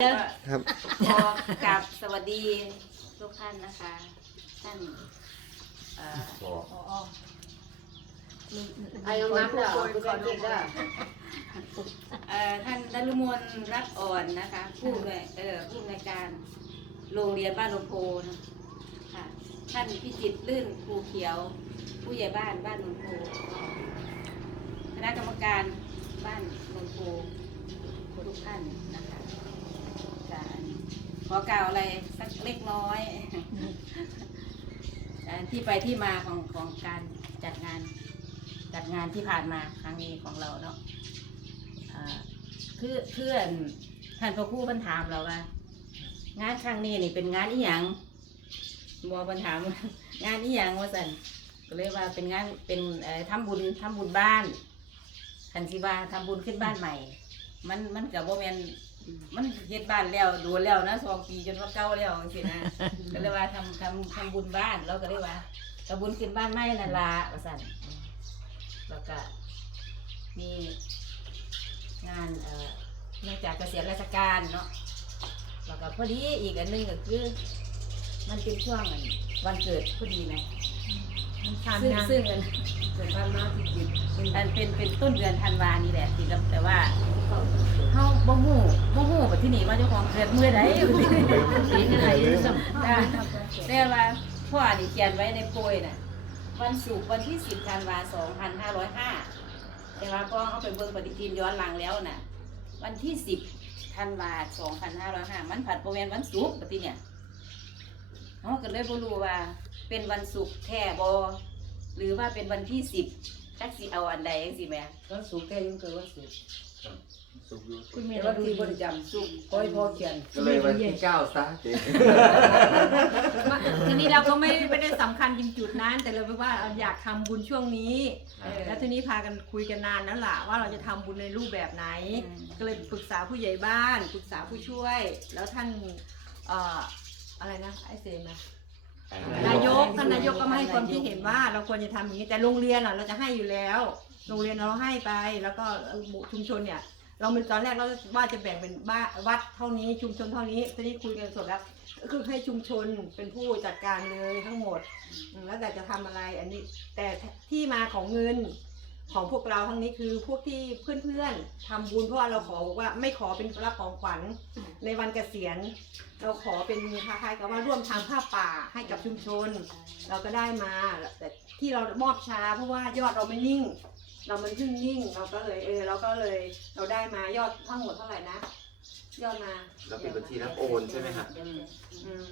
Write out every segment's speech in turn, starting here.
ครับขอกับสวัสดีทุกท่านนะคะ ท่านเอ่อไอ้ยงับแล้วคุณก่อนเด็กได้เอ่อท่านดลุมนรักอ่อนนะคะ ผู้อำนวยเอ่อผู้อำนวยการโรงเรียนบ้านหลวงโพนะค่ะ ท่านพิจิตรลื่นภูเขียว ผู้ใหญ่บ้านบ้านหลวงโพคณะกรรมการบ้านหลวงโพทุกท่านนะคะการ ขอกล่าวอะไรสักเล็กน้อยที่ไปที่มาของของการจัดงาน จัดงานที่ผ่านมาครั้งนี้ของเราเนาะคือเพื่อนท่านพระครูเพันถามเราว่า งานครั้งนี้นี่เป็นงานอีหยังบัวเพันถามงานอีหยังว่าสันก็เลยว่าเป็นงานเป็นเอ่อทำบุญทำบุญบ้านคันสิว่าทำบุญขึ้นบ้านใหม่ มันมันกับโบแมน มันเฮ็ดบ้านแล้วดูแล้วนะสองปีจนว่าเก่าแล้วสินะก็เลยว่าทำทำทำบุญบ้านเราก็เลยว่าทำบุญขึ้นบ้านไม่นั่นละว่าสั่นแล้วก็มีงานเอ่อเนื่องจากเกษียณราชการเนาะแล้วก็พอดีอีกอันหนึงก็คือ มันเป็นช่วงอันวันเกิดพอดีไหมซึ่งซึ่งอัน เป็นพันมาที่จิตอันเป็นเป็นต้นเดือนธันวานี่แหละที่เราแต่ว่าเฮาบ่ฮู้บ่ฮู้ว่าที่นี่ว่าเจ้าของเกิดมื้อใดนี่อะไรสัมจ้าแต่ว่าพ่อนี่เขียนไว้ในโพยน่ะ วันศุกร์วันที่10ธันวา2505แต่ว่าพอเอาไปเบิ่งปฏิทินย้อนหลังแล้วน่ะ วันที่ 10ธันวา2505มันผัดโปรแมนวันศุกร์ปฏิเนี่ยเฮาก็เลยบ่รู้ว่าเป็นวันศุกร์แท้บ่ หรือว่าเป็นวันที่10จักสิเอาอันใดจังซี่แหม่วันสุกแค่ยังเกิดวันสุกคุณแต่แม่วันที่บริจำสุกคอยพอเขียนก็เลยวันที่เก้าซะเจ๊ทีนี้เราก็ไม่ไม่ได้สำคัญจริงจุดนั้น แต่เราบอกว่าอยากทำบุญช่วงนี้ เออแล้วทีนี้พากันคุยกันนานแล้วล่ะว่าเราจะทำบุญในรูปแบบไหนอืมก็เลยปรึกษาผู้ใหญ่บ้าน ปรึกษาผู้ช่วย แล้วท่านเอ่ออะไรนะไอเซมนะนายกท่า นนายกก็มาให้ความคิดเห็นว่าเราควรจะทำอย่างนี้แต่โรงเรียนอะเราจะให้อยู่แล้ว โรงเรียนเราให้ไปแล้วก็ชุมชนเนี่ย เราเป็นตอนแรกเราว่าจะแบ่งเป็นบ้านวัดเท่านี้ชุมชนเท่านี้ทีนี้คุยกันสดแล้วก็คือให้ชุมชนเป็นผู้จัดการเลยทั้งหมด แล้วแต่จะทำอะไรอันนี้แต่ที่มาของเงิน ของพวกเราทั้งนี้คือพวกที่เพื่อนๆทำบุญเพราะว่าเราขอบอกว่าไม่ขอเป็นรับของขวัญในวันเกษียณ เราขอเป็นคล้ายๆกับว่าร่วมทำผ้าป่าให้กับชุมชน เราก็ได้มาแต่ที่เรามอบช้าเพราะว่ายอดเราไม่นิ่ง เรามันเพิ่งนิ่งเราก็เลยเออเราก็เลยเราได้มายอดทั้งหมดเท่าไหร่นะ ยอดมาแล้วเป็นบัญชีรับโอนใช่ไหมฮะอืม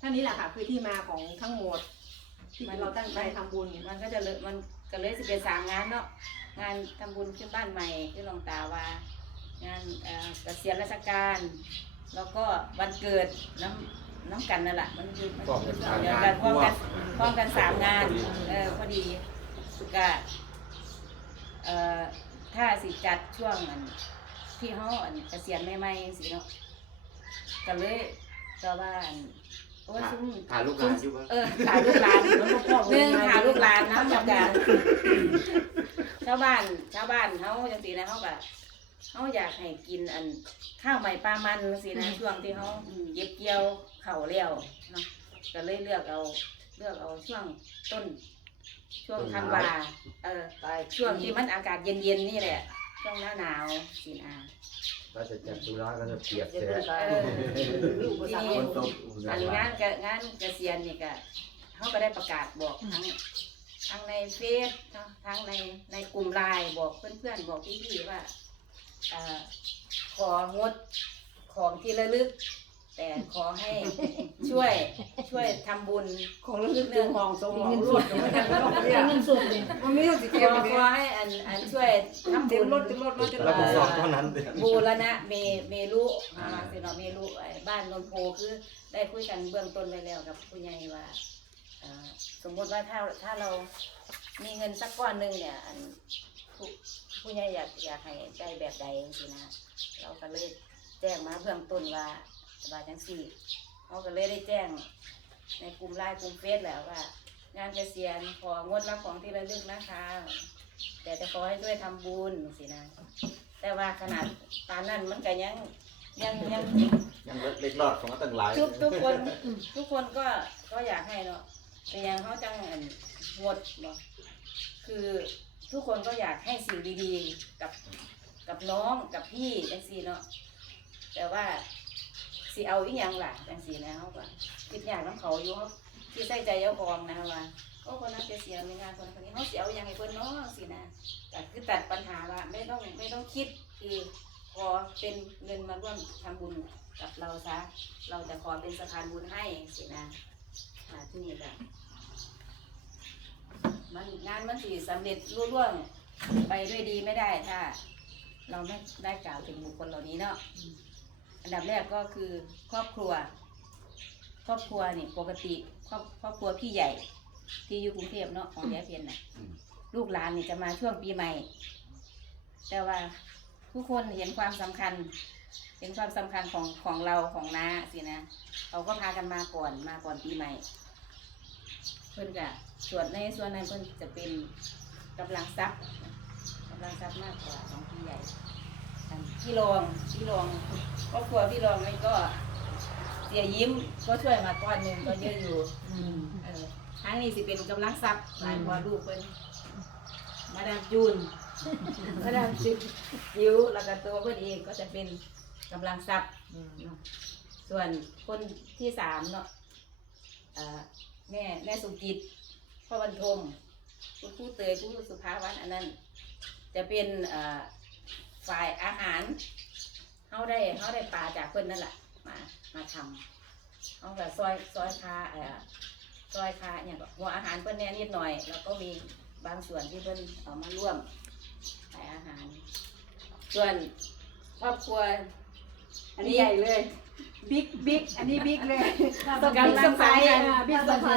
ท่านี้แหละค่ะคือที่มาของทั้งหมดที่เราตั้งใจทำบุญ มันก็จะเลยมัน ก็เลยสิเป็นสามงานเนาะงานทำบุญขึ้นบ้านใหม่ที่หลวงตาว่า งานเอ่อเกษียณราชการ แล้วก็วันเกิดน้ำน้ำกันนั่นแหละมันคือมันคือช่วงเดียวกันพร้อมกันพร้อมกันสามงานเออพอดีก็เอ่อถ้าสิจัดช่วงอันที่เขาอันเกษียณใหม่ๆสิเนาะก็เลยก็ว่าอัน โอ้ยซุ้มพาลูกหลานอยู่ปะเออขาลูกหลานหนึ่งขาลูกหลานนะจากการชาวบ้านชาวบ้านเขาจังสีนะเขาแบบเขาอยากให้กินอันข้าวใหม่ปลามันสินะช่วงที่เขาเก็บเกี่ยวเข่าวเลี้ยวเนาะก็เลยเลือกเอาเลือกเอาช่วงต้น ช่วงธันวาเออตายช่วงที่มันอากาศเย็นๆนี่แหละช่วงหน้าหนาวสินะ ว่าจะจัดตุลาก็จะเปียกจะแฉเป็นะตายลูกภาษาฝนตกอันงานกะงานเกษียณนี่ก็เขาก็ได้ประกาศบอกทั้งทั้งในเฟซเนาะทั้งในในกลุ่มไลน์บอกเพื่อนๆบอกพี่ๆว่าเอ่อของดของที่ระลึก แต่ขอให้ช่วยช่วยทำบุญของเรื่องตึงห้องสองห้องรวดไม่ได้ต้องเรียกเงินสุดเลยมันมีต้องสิขเก็บอมาขเดีอให้อันอันช่วยทำเต็บุมญ รถเต็มรถรถจะรับผิดชอบเท่านั้นบูรณะเมเมรุอ่าสิเนาะเมรุไอ้บ้านนนโพคือได้คุยกันเบื้องต้นไปแล้วกับผู้ใหญ่ว่าอ่าสมมติว่าถ้าถ้าเรามีเงินสักก้อนหนึ่งเนี่ยอันผู้ผู้ใหญ่อยากอยากให้ใจแบบใดสินะเราก็เลยแจ้งมาเบื้องต้นว่า ว่าจังสี่เขาก็เลยได้แจ้ง ในกลุ่มไลน์กลุ่มเฟซแล้วว่า งานเกษียณของดรับของที่ระลึกนะคะ แต่จะขอให้ด้วยทำบุญสินะ แต่ว่าขนาดปานนั้นมันก็ยังยังยังด็กหลอดของมาตั้งหลายทุกทุกคนทุกคนก็ก็อยากให้เนาะแต่อยังเขาจังอันงดเนาะคือทุกคนก็อยากให้สิ่งดีๆกับกับน้องกับพี่จังซี่เนาะแต่ว่า สิเอาอีหยังล่ะจังซี่นะเขาก็คิดอยากน้ำเขาอยู่เขาที่ใส่ใจเจ้าของนะว่าโอ้คนนั้นจะเสียในงานคนคนนี้เขาเสียเอาอหยังให้เพิ่นเนาะสินะแต่คือตัดปัญหาว่าไม่ต้องไม่ต้องคิดคือพอเป็นเงินมาร่วมทำบุญกับเราซะเราจะขอเป็นสะพานบุญให้สินะอ่าที่นี่แบบมันงานมันสีสำเร็จรุ่ร่วงไปด้วยดีไม่ได้ถ้า เราไม่ได้กล่าวถึงบุคคลเหล่านี้เนาะ อันดับแรกก็คือครอบครัว ครอบครัวนี่ปกติครอบครอบครัวพี่ใหญ่ ที่อยู่กรุงเทพเนาะของยายเพียนน่ะ ลูกหลานนี่จะมาช่วงปีใหม่ แต่ว่าทุกคนเห็นความสำคัญ เห็นความสำคัญของของเราของน้าสินะเขาก็พากันมาก่อนมาก่อนปีใหม่ เพิ่นกะส่วนในส่วนนั้นเพิ่นจะเป็นกำลังทรัพย์กำลังทรัพย์มากกว่าของพี่ใหญ่อัน พี่รองพี่รองครอบครัวพี่รองนี่ก็เสียยิ้มก็ช่วยมาก้อนหนึ่งก็เยอะอยู่เออทางนี้สิเป็นกำลังทรัพย์หลายกว่าลูกเพิ่นมาดามจูนมาดามจิจิ๋วแล้วก็ตัวเพิ่นเองก็จะเป็นกำลังทรัพย์เนาะส่วนคนที่สามเนาะเอ่อแม่แม่สุกิจพ่อบรรทมคุณครูเตยคุณครูสุภาวันอันนั้น จะเป็นเอ่อ ฝ่ายอาหารเขาได้เขาได้ปลาจากเพิ่นนั่นแหละมามาทำเขาก็ซอยซอยคาเอ่อซอยคาเนี่ยก็หัวอาหารเพิ่นแน่นิดหน่อย แล้วก็มีบางส่วนที่เพิ่นเอามาร่วมขายอาหาร ส่วนครอบครัวอันนี้ใหญ่เลยบิ๊กบิ๊กอันนี้บิ๊กเลยกำลังสำคัญบิ๊กสไป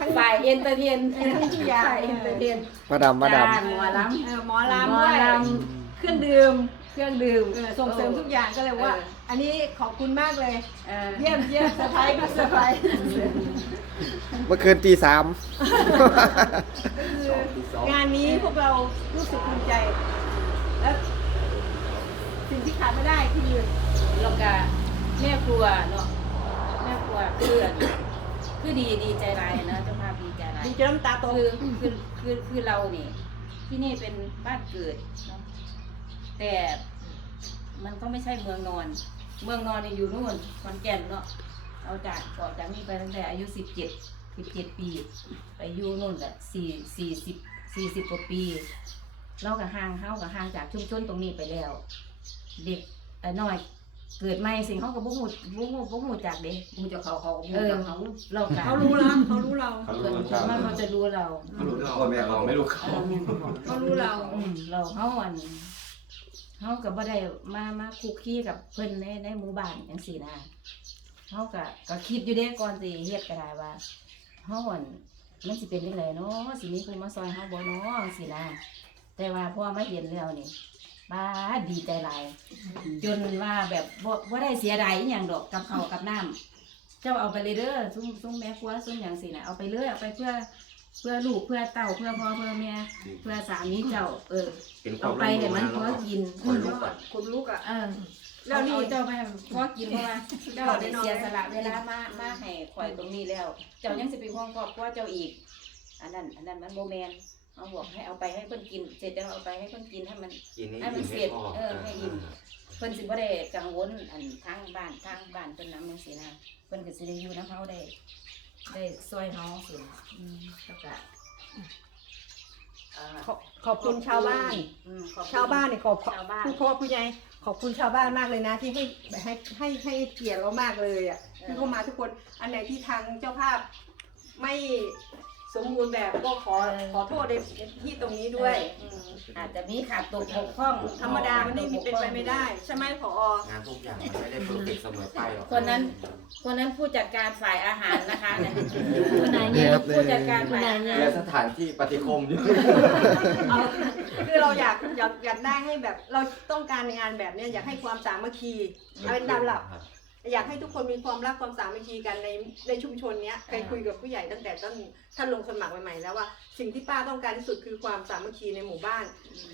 ทั้งฝ่ายเอนเตอร์เทนทั้งทุกอย่างฝ่ายเอนเตอร์เทนมาดามมาดามหมอลเออหมอำลำหมอด้วยล เครื่องดื่มำเครื่องดื่มเออส่งเสริมทุกอย่างก็เลยว่าเอออันนี้ขอบคุณมากเลย เออเยี่ยมเยี่ยมเซอร์ไพรส์บิ๊กเซอร์ไพรส์เมื่อคืนตีสามคืองานนี้พวกเรารู้สึกภูมิใจ และสิ่งที่ขาดไม่ได้คือแล้วก็แม่ครัวเนาะแม่ครัวคือคือดีดีใจร้ายนะเจ้าภาพดีใจร้าย ดีจนน้ำตาโตคือคือคือคือเรานี่ที่นี่เป็นบ้านเกิดเนาะ แต่มันก็ไม่ใช่เมืองนอน เมืองนอนนี่อยู่นู่นขอนแก่นเนาะเราจากเกาะจากนี่ไปตั้งแต่อายุสิบเจ็ดสิบเจ็ดปี ไปอยู่นู่นก็สี่สี่สิบสี่สิบกว่าปี เราก็ห่างเฮาก็ห่างจากชุมชนตรงนี้ไปแล้ว เด็กแต่น้อยเกิดใหม่สิ่งเขาก็บ่ฮู้บ่ฮู้บ่ฮู้จักเด้มูจะเขาเขาเอมูอจะเขาเราก็เขารู้แล้วเขารู้เราเขาเพิ่นรู้ส่วนมากเขาเขาจะรู้เรารู้พ่อแม่เขาไม่รู้เขาเออแม่นบ่บอกเขารู้เราอืมเราเฮาอัน เฮาก็บ่ได้มามาคุกคีกับเพิ่นในในหมู่บ้านจังซี่นะเฮาก็ก็คิดอยู่เด้ก่อนสิเฮ็ดก็ได้ว่าเฮาอันมันสิเป็นจังไดเนาะสิมีผู้มาซอยเฮาบ่เนาะจังซี่นะแต่ว่าพอมาเห็นแล้วนี่บ้าดีใจหลายจนว่าแบบบ่บ่ได้เสียดายอหย่างดอกกับข้าวกับน้ำเจ้าเอาไปเลยเด้อซุ้มซุ้มแม่ครัวซุ้มอย่างสินะเอาไปเลยเอาไปเพื่อ เพื่อลูกเพื่อเต่าเพื่อพ่อเพื่อแม่เพื่อสามีเจ้า เออเป็นคเอาวามไปให้มันพอกินคนลุกอะคนลุกอะ เออแล้แล้ววนี่นี่เจ้าไปให้พอกินเพราะว่าเจ้าได้เสียสละเวลามามาให้ข่อยตรงนี้แล้ว เจ้ายังสิเป็นห่วงครอบครัวเจ้าอีก อันนั้น อันนั้นมันโมแมนเอาบอกให้เอาไปให้เพิ่นกิน เสร็จแล้วเอาไปให้เพิ่นกินให้มัน กินนี้ให้มันอิ่มเสร็ให้จพอเออให้อิ่ม เพิ่นสิบ่ได้กังวลอันทางบ้านทางบ้านเพิ่นนำจังซี่นะเพิ่นก็สิได้อยู่นำเฮาได้ ได้ช่วยเฮาสินะอืมแล้วก็เอ่อขอบขอบคุณชาวบ้าน อืมขอบคุณ ชาวบ้านเนี่ยขอบชาวบ้าน ผู้พ่อผู้ใหญ่ขอบคุณชาวบ้านมากเลยนะ ที่ให้ให้ให้ให้เกียรติเรามากเลยอะที่เข้ามาทุกคนอันไหนที่ทางเจ้าภาพไม่ สมบูรณ์แบบก็ขอขอโทษในที่ตรงนี้ด้วยอืมอาจจะมีขาดตกบกพร่องธรรมดามันไม่มีเป็นไปไม่ได้ ใช่ไหมผอ งานทุกอย่างมันไม่ได้เพอร์เฟกต์เสมอไปหรอกคนนั้นคนนั้นผู้จัดการฝ่ายอาหารนะคะเนี่ยคุณนายเนี่ยครับ ผู้จัดการฝ่ายอาหาร และสถานที่ปฏิคมเอาคือเราอยากอยากอยากได้ให้แบบเราต้องการในงานแบบเนี้ยอยากให้ความสามัคคีเอาเป็นตามหลัก อยากให้ทุกคนมีความรักความสามัคคีกันในในชุมชนเนี้ยเคยคุยกับผู้ใหญ่ตั้งแต่ต้นท่านลงสมัครใหม่ๆแล้วว่าสิ่งที่ป้าต้องการที่สุดคือความสามัคคีในหมู่บ้าน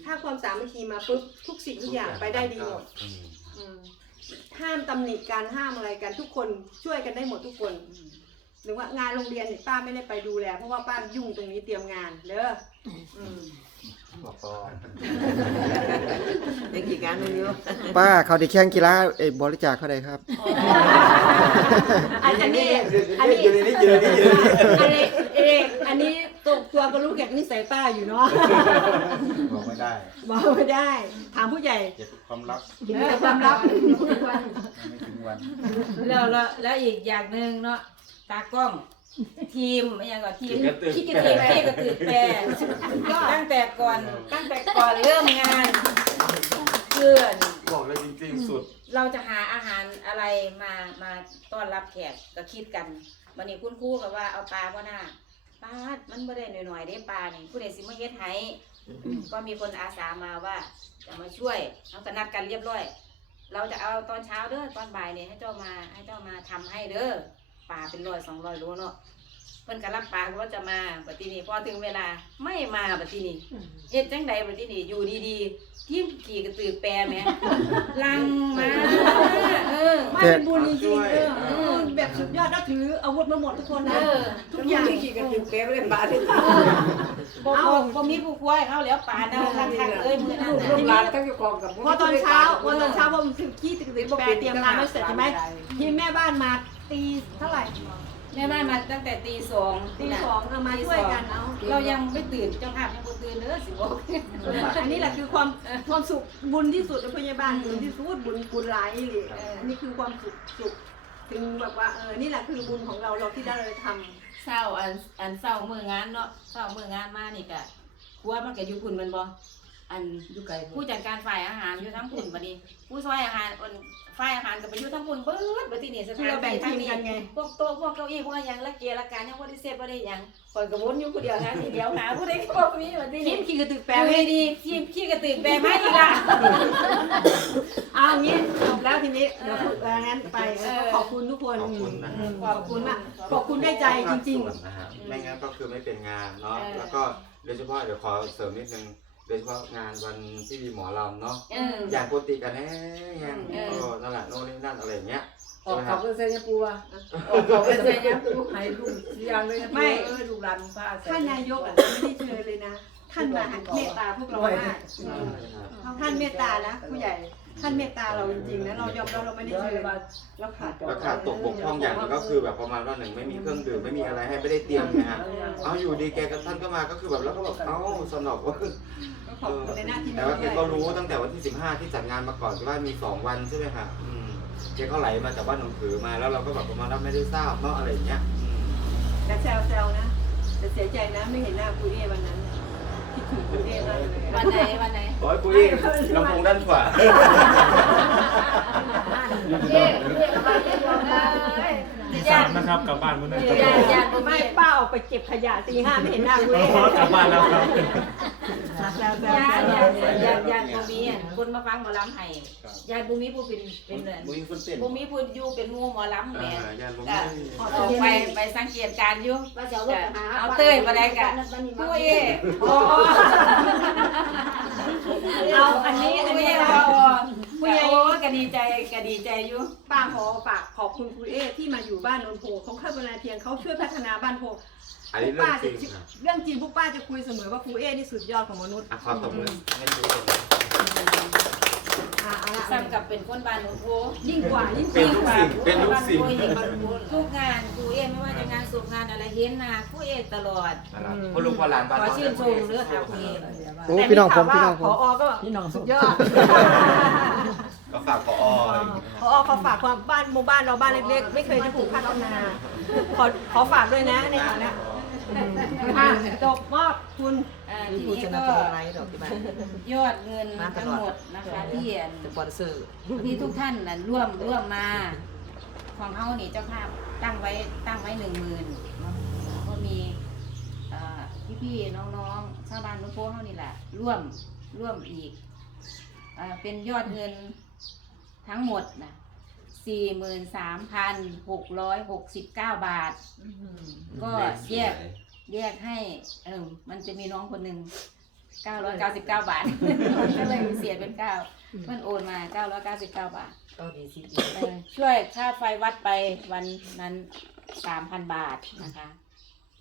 ถ้าความสามัคคีมาปุ๊บทุกสิ่งทุกอย่างไปได้ดีหมดอืมอืมห้ามตำหนิการห้ามอะไรกันทุกคนช่วยกันได้หมดทุกคน หรือว่างานโรงเรียนเนี่ยป้าไม่ได้ไปดูแลเพราะว่าป้ายุ่งตรงนี้เตรียมงานเด้ออืม บอกก่อนเด็กกี่การนึงอยู่ ป้าเขาได้แข่งกีฬาเอ้ยบริจาคเขาได้ครับอันอันนี้ อันนี้อยู่ในนี้อยู่ในนี้อยู่ในนี้อันนี้เอกอันนี้ตัวตัวก็รู้แก่นิสัยป้าอยู่เนาะบอกไม่ได้บอกไม่ได้ ถามผู้ใหญ่เก็บความลับเออความลับไม่ถึงวัน แล้วแล้วแล้วอีกอย่างหนึ่งเนาะตากล้อง ทีมไม่ยังก่อนทีมขี้กระตือขี้กระตือแปรตั้งแต่ก่อนตั้งแต่ก่อนเริ่มงานเพื่อน บอกเลยจริงๆ สุด เราจะหาอาหารอะไรมามาต้อนรับแขกก็คิดกันวันนี้คุณครูกับว่าเอาปลาพ่อหน้าปลามันไม่ได้หน่อยๆได้ปลานี่ผู้ใดสิมาเฮ็ดให้ก็มีคนอาสามาว่าจะมาช่วยเราก็นัดกันเรียบร้อย เราจะเอาตอนเช้าเด้อตอนบ่ายเนี่ยให้เจ้ามาให้เจ้ามาทำให้เด้อ ปลาเป็นร้อยสองร้อยโลเนาะเพิ่นก็รับปลาว่าจะมาบัดทีนี้พอถึงเวลาไม่มาบัดทีนี้เฮ็ดจังใดบัดทีนี้อยู่ดีๆทีมขี่กระตือแปรแหมลังมาเออไม่เป็นบุญจริงๆเออเออแบบสุดยอดนับถืออาวุธมาหมดทุกคนเอนะอทุกอย่างที่กี่กันถึงเป๊ะไม่ได้บาทที่บ่บ่บ่มีผู้ควายเขาแล้วปลาเน่าคักๆเอ้ยมื้อนั้นลูกหน่ะลานทั้งเจ้าของกับพอตอนเช้าพอตอนเช้าพอผมถึงขี้ตึกตึกแปรเตรียมงานไว้เสร็จใช่ไหมทีมแม่บ้านมา ตีเท่าไหร่แม่บ้านมาตั้งแต่ตีสองตีสองเอามาช่วยกันเอาเรายังไม่ตื่นเจ้าภาพยังบ่ตื่นเด้อสิบอกอันนี้แหละคือความความสุขบุญที่สุดในพยาบาลบุญที่สุดบุญบุญหลายเลยเอออัอันนี้คือความสุขสุขถึงแบบว่าเออนี่แหละคือบุญของเราเราที่ได้เลยทำเศร้าอันอันเศร้ามื้องานเนาะเศร้ามื้องานมานี่ก็ครัวมันก็อยู่พุ่นแมันบ่ อันอยู่ไกลผู้จัดการฝ่ายอาหารอยู่ทั้งพุ่นบัดนี้ ผู้ช่วยอาหารอันฝ่ายอาหารก็ไปอยู่ทั้งพุ่นเบิดบัดทีนี้สคือถานเราแบ่งที่ทีทั้งมนี้กันไงพวกโต๊ะพวกเก้าอี้พวกหยังละเกียละการยังบ่ได้เสร็จบ่ได้หยังข่อยก็วนอยู่ผู้เดียวนะทีเดียวหาผู้ใดก็บ่มีบัดทีทีนี้มขี่กระตือแปแปลลให้ให้ดีทีมขี้กระตือแปลมาอีกละเอาอย่างนี้จบแล้วทีนี้เดี๋ยวพูดเอองั้นไปแล้วก็ขอบคุณทุกคนขอบคุณนะอืมขอบคุณมากขอบคุณได้ใจจริงส่วนนะฮะไม่งั้นก็คือไม่เป็นงานเนาะเออแล้วก็โดยเฉพาะเดี๋ยวขอเสริมนิดนึง โดยเฉพาะงานวันที่มีหมอลำเนาะเออ อย่างปกติกันแน่ยังเออ เออนั่นแหละโน่นนี่นั่นอะไรอย่างเงี้ยออกเขาก็เสียปูอะออกของเสียยังให้ลูกเสียเลยเออลูกหลานป้าๆท่านนายกอะไม่ได้เชิญเลยนะ ท่านมาเมตตาพวกเรามากท่านเมตตานะผู้ใหญ่ ท่านเมตตาเราจริงๆนะเรายอมรับเราไม่ได้เชิญเราขาดแล้วขาดตกบกพร่องอย่างหนึงก็คือแบบประมาณว่าหนึ่งไม่มีเครื่องดื่มไม่มีอะไรให้ไม่ได้เตรียมนะฮะเอาอยู่ดีแกกับท่านก็มาก็คือแบบแล้วก็แบบเอ้าสนอกว่าก็ขอบคุณในหน้าที่แต่นี้ว่าแกด้วยก็รู้ตั้งแต่วันที่15ที่จัดงานมาก่อนว่ามี2วันใช่ไหมคะอืมแกก็ไหลมาจากบ้านหนองผือมาแล้วเราก็แบบประมาณว่าไม่ได้ทราบเนาะอะไรอย่างเงี้ยอืมแต่แซวๆนะแต่เสียใจนะไม่เห็นหน้าคุณเอวันนั้นคิดถึงคุณเอมากเลยวันไหนวันไหน โอ้ยปุ้ยลำโพงด้านขวาเย้เย้มาเย้บอกเลยสามนะครับกลับบ้านมื้อนึงญาติญาติบ่ไม่มีป้าออกไปเก็บขยะตีห้าไม่เห็นหน้าคุณเออ๋อกลับบ้านแล้วครับ แซวญาติๆญาติญาติญาติบ่มีอะคนมาฟังหมอลำให้ญาติบ่มีผู้เป็นเป็นเมุ้ยคนเต้นบ่มีผู้อยู่เป็นหมู่หมอลำเอแหม่อยันผมก็ไม่ออกไปไปสังเกตการณ์อยู่ ว่าจะเอารถไปหาเอาเต้ยมาได้กะ ผู้เอพอเอาอันนี้อันผู้นี้เอนะพอผู้ใหญ่ก็ดีใจก็ดีใจอยู่ ป้าขอฝากขอบคุณคุณเอที่มาอยู่บ้านนนโพเขาแค่เวลาเพียงเขาช่วยพัฒนาบ้านโพ อันนี้เรื่องป้าจจะริงนะเรื่องจริงพวกป้าจะคุยเสมอว่าครูเอนี่สุดยอดของมนุษย์อะขอตบมือให้ดูก่อนอะเอาละซ้ำกับเป็นคนบ้านหนูโพยิ่งกว่ายิ่งกเป็นว่าลูกศิษย์เป็นลูกศิษย์ ทุกงานครูเอไม่ว่าจะงานสุขงานอะไรเห็นหน้าครูเอตลอด นะครับพ่อลูกพ่อหลานบ้านขอชื่นชมเด้อค่ะครูเอโอ้พี่น้องผมพี่น้องผพม อก็พี่น้องสุดยอดก็ฝากพออะไรอย่างเงี้ยนะพอเขาฝากความบ้านหมู่บ้านเราบ้านเล็กๆ ไม่เคยจะถูกพัฒนาขอขอฝากด้วยนะในฐานะ อะจบมอบคุณอ่าทีนี้ก็ยอดเงินทั้งหมดนะคะที่อันสปอนเซอร์ที่ทุกท่านน่ะร่วมร่วมมา ของเขานี่เจ้าภาพตั้งไว้ตั้งไว้หนึ่งหมื่นเนาะก็มีพี่อพี่ๆน้องๆชาวบ้านนุโพเขานี่แหละร่วมร่วมอีกเอ่อเป็นยอดเงินทั้งหมดนะ สี่หมื่นสามพันหกร้อยหกสิบเก้าบาทก็แยกแยกให้เออมันจะมีน้องคนหนึ่งเก้าร้อยเก้าสิบเก้าบาทก็เลยเสียเป็นเก้ามันโอนมาเก้าร้อยเก้าสิบเก้าบาทก็ดีสิเออช่วยค่าไฟวัดไปวันนั้นสามพันบาทนะคะ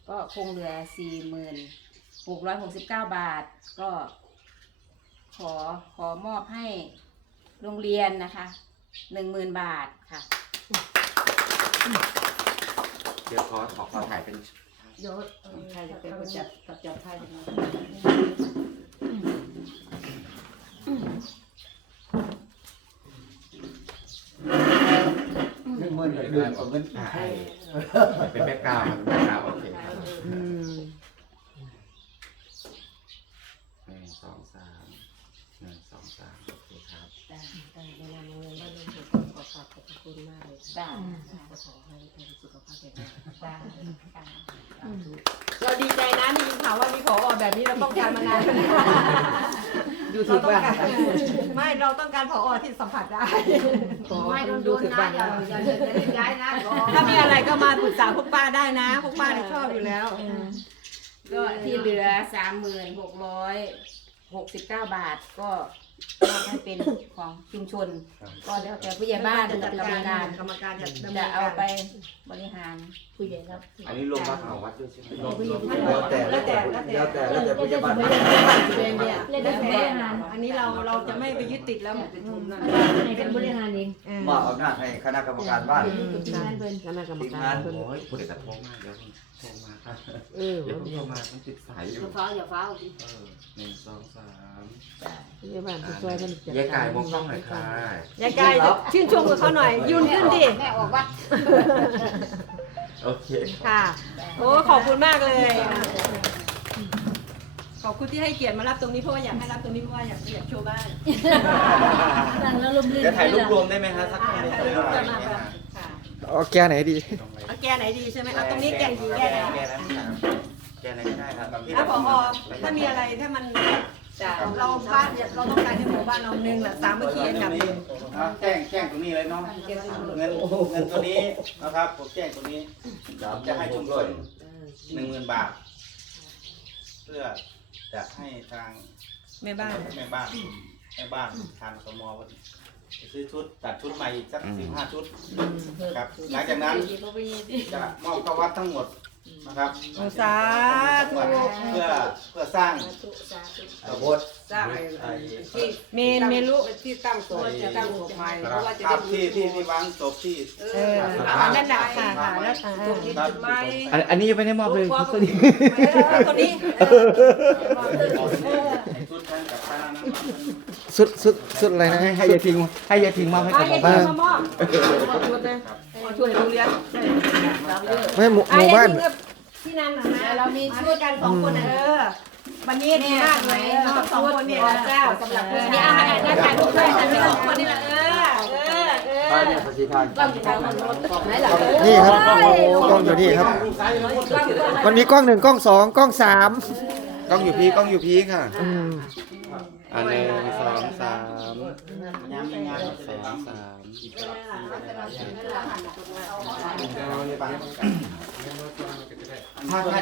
ก็คงเหลือสี่หมื่นหกร้อยหกสิบเก้าบาท ก็ ขอขอมอบให้โรงเรียนนะคะ หนึ่งหมื่นบาทค่ะ เดี๋ยวขอขอขอถ่ายเป็นเดี๋ยวใครจะเป็นคนจัดจัดจัดไทยเงินเงินเดือนเอาเงินอ่าเป็นแบ็กกราวด์แบ็กกราวด์โอเคครับ อืม หนึ่งสองสามหนึ่งสองสามโอ เคครับในนามโรงเรียนบ้านลุงถูกขอขอบขอบคุณมากเลยได้ก็ขอให้เป็นสุขภาพแข็งแรงได้ค่ะเราดีใจนะได้ยินข่าวว่ามีผอแบบนี้เราต้องการมานานดูถูกบ้านไม่เราต้องการผอที่สัมผัสได้ไม่โดนดูถูกบ้านอย่าอย่าย้ายนะถ้ามีอะไรก็มาปรึกษาพวกป้าได้นะพวกป้าเนี่ยชอบอยู่แล้วก็ที่เหลือสามหมื่นหกร้อยหกสิบเก้าบาทก็ มอบให้เป็นของชุมชนก็แล้วแต่ผู้ใหญ่บ้านกับกรรมการกรรมการจะดำเนิจะนเอาการไปบริหาร ผู้ใหญ่ครับ อันนี้รวมวัดของวัดด้วยใช่ไหมแล้วแต่แล้วแต่แล้วแต่แล้วแต่แล้วแต่ผู้ใหญ่บ้านเรียนเนี่ยแล้วแต่อันนี้เราเราจะไม่ไปยึดติดแล้วเป็นทุนนั่นเป็นบริหารเองเออมอบอำนาจให้คณะกรรมการบ้าน ทีมงานเพิ่นคณะกรรมทีมการงานเพิ่นโอ้ยผู้เด็กกระโทรมาเดี๋ยว โทรมาครับเออเดี๋ยวผมโทรมาต้องติดสายอยู่ อย่าฟ้าอย่าฟ้าเออหนึ่งสองสามผู้ใหญ่บ้านผู้ช่วยเพิ่นจัดยายกายมองกล้องหน่อยค่ะยายกายชื่นชมกับเขาหน่อย ยืนขึ้นดิแม่ออกวัดโอเคค่ะ โอ้ขอบคุณมากเลย ขอบคุณที่ให้เกียรติมารับตรงนี้เพราะว่าอยากให้รับตรงนี้เพราะว่าอยากอยากโชว์บ้านตั้งแล้วลมลื่นเดี๋ยวถ่ายรูปรวมได้ไหมฮะสักคนหนึ่งถ่ายรูปรวมมาค่ะค่ะเอาแกไหนดี เอาแกไหนดีใช่ไหมเอาตรงนี้แกนดีแกไหนแกนั้นครับแกไหนก็ได้ครับถ้าพอถ้ามีอะไรถ้ามันจ้าเราบ้านเราต้องการให้หมู่บ้านเราหนึ่งแหละสามัคคีอันดับหนึ่งแจ้งแจ้งตรงนี้เลยเนาะเงินเงินตัวนี้นะครับผมแจ้งตรงนี้ผมจะให้ชุมชนหนึ่งหมื่นบาท เพื่อจะให้ทางแม่บ้านแม่บ้านแม่บ้านทางสมอ วันซื้อชุดตัดชุดใหม่อีกสักสิบห้าชุด ครับ หลังจากนั้นจะมอบเข้าวัดทั้งหมดนะครับโอ้สาธุเพื่อเพื่อสร้างระบบสร้างไอ้ที่เมนเมลุที่ตั้งศพจะตั้งศพใหม่เพราะว่าจะครัได้บที่ที่ที่วางศพที่เอเอออนั่นแหละค่ะค่ะแล้วอ่าตรงนี้จุดไม้อันอันนี้ยังไม่ได้มอบเลยตัวนี้คนนี้ชุดทั้งกับข้านั้น สุดสุดสุดอะไรนะให้ให้ยายทิ้งให้ยายทิ้งมอบให้กับหมู่บ้าบ้านนมามอบช่วยโรงเรียนไม่หมู่หอะมู่บ้านอย่าทิ้งกับที่นั่นนะนะเรามีมาชุด้วดยกันสองคนน่ะเออวันนี้ดีมากเลยเราสองคนเนี่ยเจ้าสำหรับผู้นี่นี้อาอาหาหารรหน้าน่าตาทานทุทุกกท่าท่านนแต่นะสองคนนี่แหละเออเออเออบ้านเนี่ยปฏิทานกล้องทางรถไหนล่ะนี่ครับกล้องอยู่นี่ครับ มันมีกล้องหนึ่งกล้องสองกล้องสามกล้องอยู่พีกล้องอยู่พีค่ะ อันหนึ่งสองสามงานมีงานสองสามเราในบานถ้าถ้า